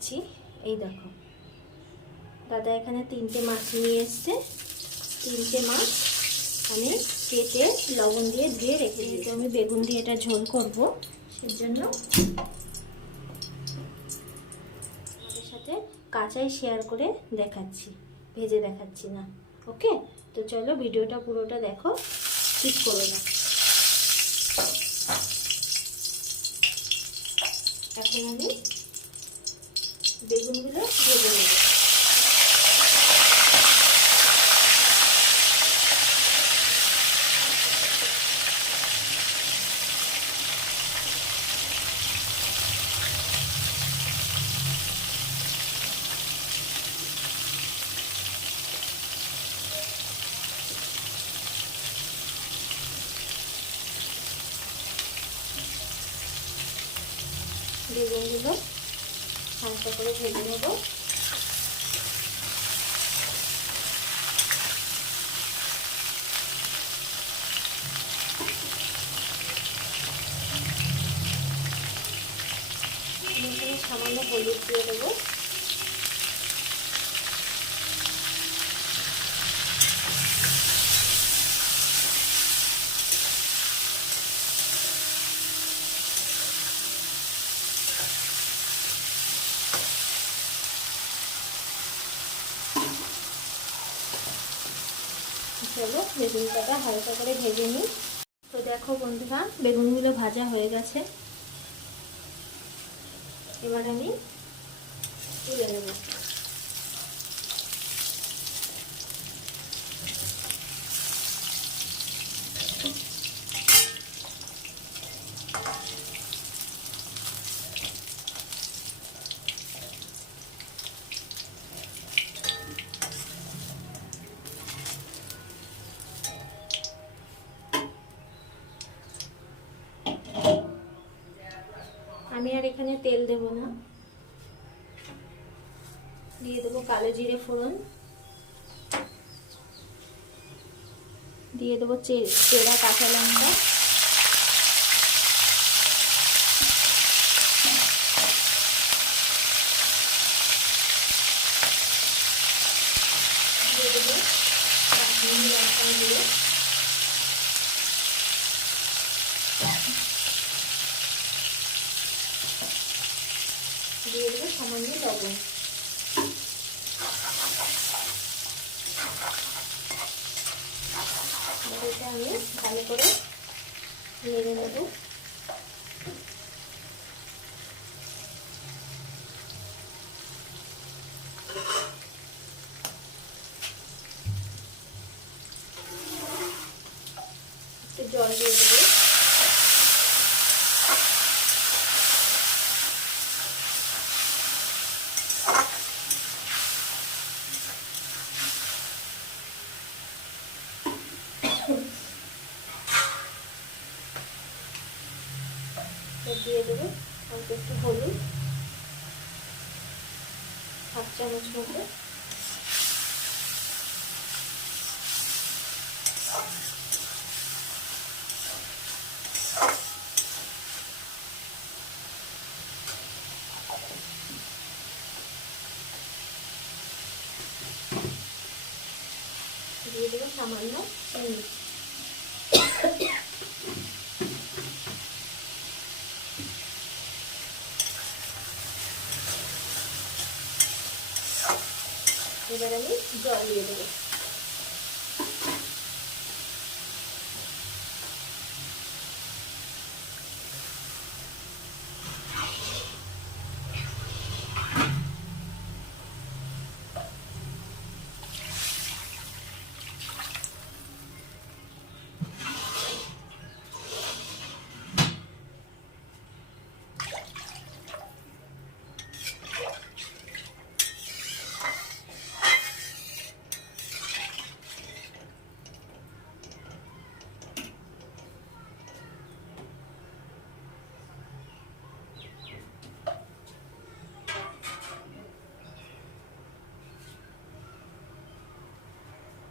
দেখাচ্ছি। এই দেখো দাদা এখানে 3টে মাছ নিয়ে এসছে। 3টে মাছ আমি কেটে লবণ দিয়ে ধুয়ে রেখে দিয়েছি। আমি বেগুন দিয়ে এটা ঝোল করব, সেজন্য আমাদের সাথে কাঁচাই শেয়ার করে দেখাচ্ছি, ভেজে দেখাচ্ছি না। ওকে, তো চলো ভিডিওটা পুরোটা দেখো, স্কিপ করো না। এখন আমি বেগুনগুলো ভেজে নেব। বেগুনগুলো হালকা করে ভেজে নেব। এখানে সামান্য হলুদ দিয়ে দেবো। চলো বেগুনটা হালকা করে ভেজে নিই। তো দেখো বন্ধুরা, বেগুনগুলো ভাজা হয়ে গেছে। এবার আমি তুলে নেব। আমি আর এখানে তেল দেব না, দিয়ে দেবো কালো জিরে ফোড়ন, দিয়ে দেবো চেরা কাঁচা লঙ্কা, দিয়ে দেবো কাশ্মীরি লঙ্কা গুঁড়ো, দিয়ে দেবো সামান্য লবণ। এটা আমি ভালো করে নেড়ে নেব। একটু জল দিয়ে দেবো। দিয়ে দেবো অল্প একটু হলুদ, 1/2 চামচ মতো, দিয়ে দেবো সামান্য চিনি। এবার আমি জল দিয়ে দেবো।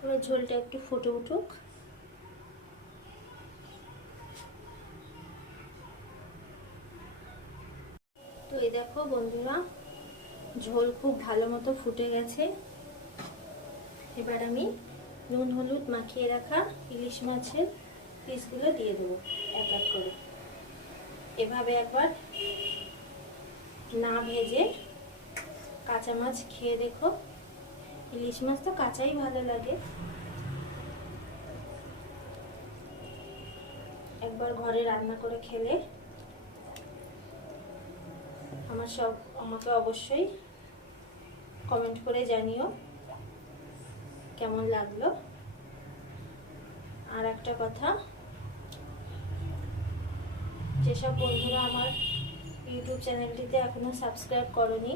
এবার ঝোলটা একটু ফুটে উঠুক। তো এই দেখো বন্ধুরা, ঝোল খুব ভালো মতো ফুটে গেছে। এবার আমি নুন হলুদ মাখিয়ে রাখা ইলিশ মাছের পিসগুলো দিয়ে দেবো এক এক করে। এভাবে একবার না ভেজে কাঁচা মাছ খেয়ে দেখো। ইলিশ মাছ তো কাঁচাই ভালো লাগে। একবার ঘরে রান্না করে খেলে আমাকে অবশ্যই কমেন্ট করে জানিও কেমন লাগলো। আর একটা কথা, যেসব বন্ধুরা আমার ইউটিউব চ্যানেলটিতে এখনো সাবস্ক্রাইব করনি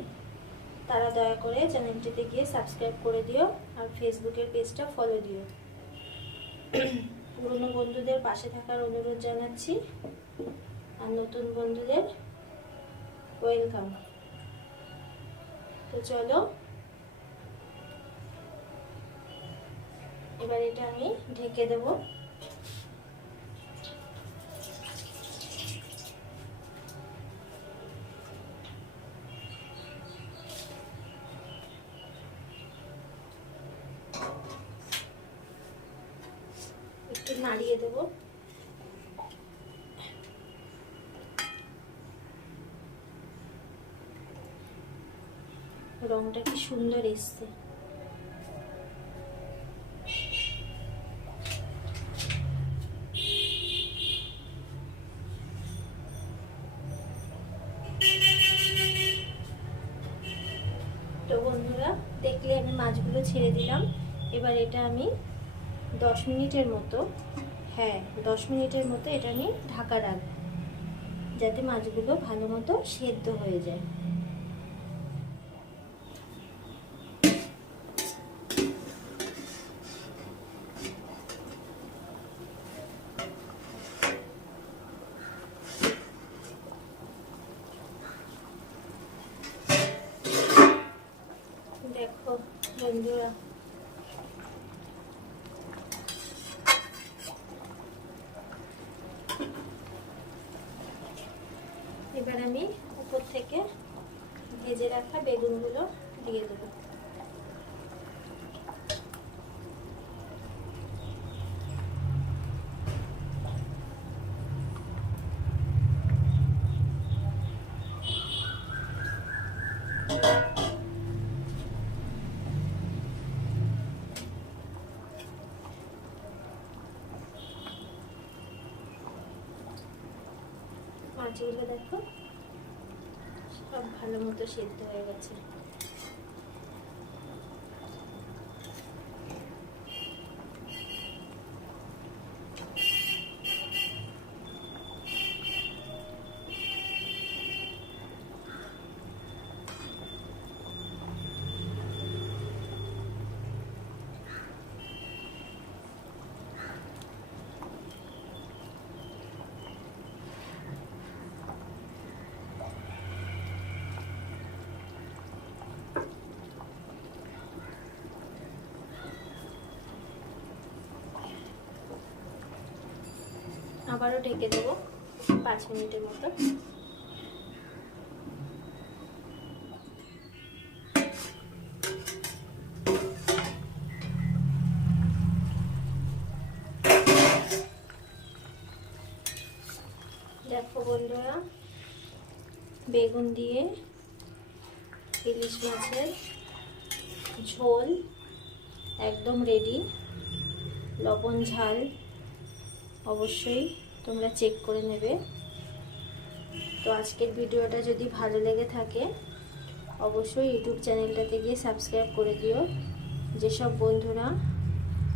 তারা দয়া করে চ্যানেলটিতে গিয়ে সাবস্ক্রাইব করে দিও আর ফেসবুকের পেজটা ফলো দিও। পুরনো বন্ধুদের পাশে থাকার অনুরোধ জানাচ্ছি আর নতুন বন্ধুদের ওয়েলকাম। তো চলো এবার এটা আমি ঢেকে দেব। একটু নাড়িয়ে দেব। রংটা কি সুন্দর এসছে। তো বন্ধুরা দেখলে আমি মাছগুলো ছেড়ে দিলাম। এবার এটা আমি 10 মিনিটের মতো, 10 মিনিটের মতো এটা আমি ঢাকা রাখবো যাতে মাছগুলো ভালো মতো সেদ্ধ হয়ে যায়। দেখো বন্ধুরা এবার আমি উপর থেকে ভেজে রাখা বেগুনগুলো দিয়ে দেবো। মাছগুলো দেখো সব ভালো মতো সেদ্ধ হয়ে গেছে। আবারও ঢেকে দেবো 5 মিনিটের মতো। দেখো বন্ধুরা বেগুন দিয়ে ইলিশ মাছের ঝোল একদম রেডি। লবণ ঝাল অবশ্যই তোমরা চেক করে নেবে। তো আজকের ভিডিওটা যদি ভালো লেগে থাকে অবশ্যই ইউটিউব চ্যানেলটাতে গিয়ে সাবস্ক্রাইব করে দিও। যেসব বন্ধুরা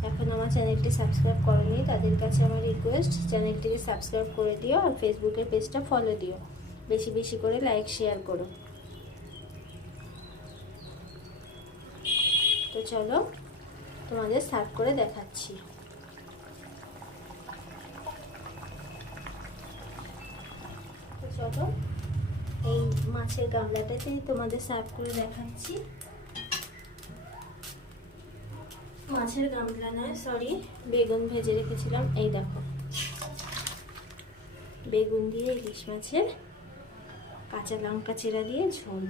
এখন আমার চ্যানেলটি সাবস্ক্রাইব করনি তাদের কাছে আমার রিকোয়েস্ট চ্যানেলটিকে সাবস্ক্রাইব করে দিও আর ফেসবুকের পেজটা ফলো দিও। বেশি বেশি করে লাইক শেয়ার করো। তো চলো তোমাদের সার্ভ করে দেখাচ্ছি। তো চলো এই মাছের গামলাটাতে তোমাদের সার্ভ করে দেখাচ্ছি। মাছের গামলা নয়, সরি, বেগুন ভেজে রেখেছিলাম। এই দেখো বেগুন দিয়ে ইলিশ মাছের কাঁচা লঙ্কা চিরা দিয়ে ঝোল।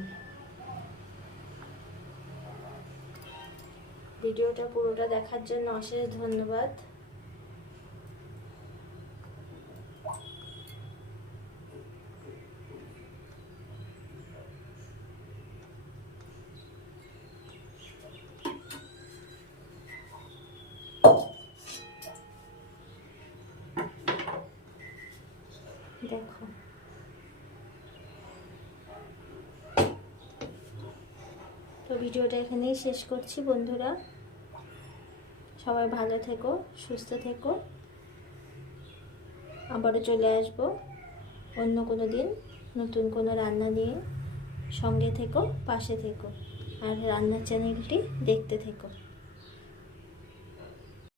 ভিডিওটা পুরোটা দেখার জন্য অশেষ ধন্যবাদ। দেখো তো ভিডিওটা এখানেই শেষ করছি বন্ধুরা। সবাই ভালো থেকো, সুস্থ থেকো। আবারও চলে আসবো অন্য কোনো দিন নতুন কোনো রান্না নিয়ে। সঙ্গে থেকো, পাশে থেকো, আর রান্নার চ্যানেলটি দেখতে থেকো।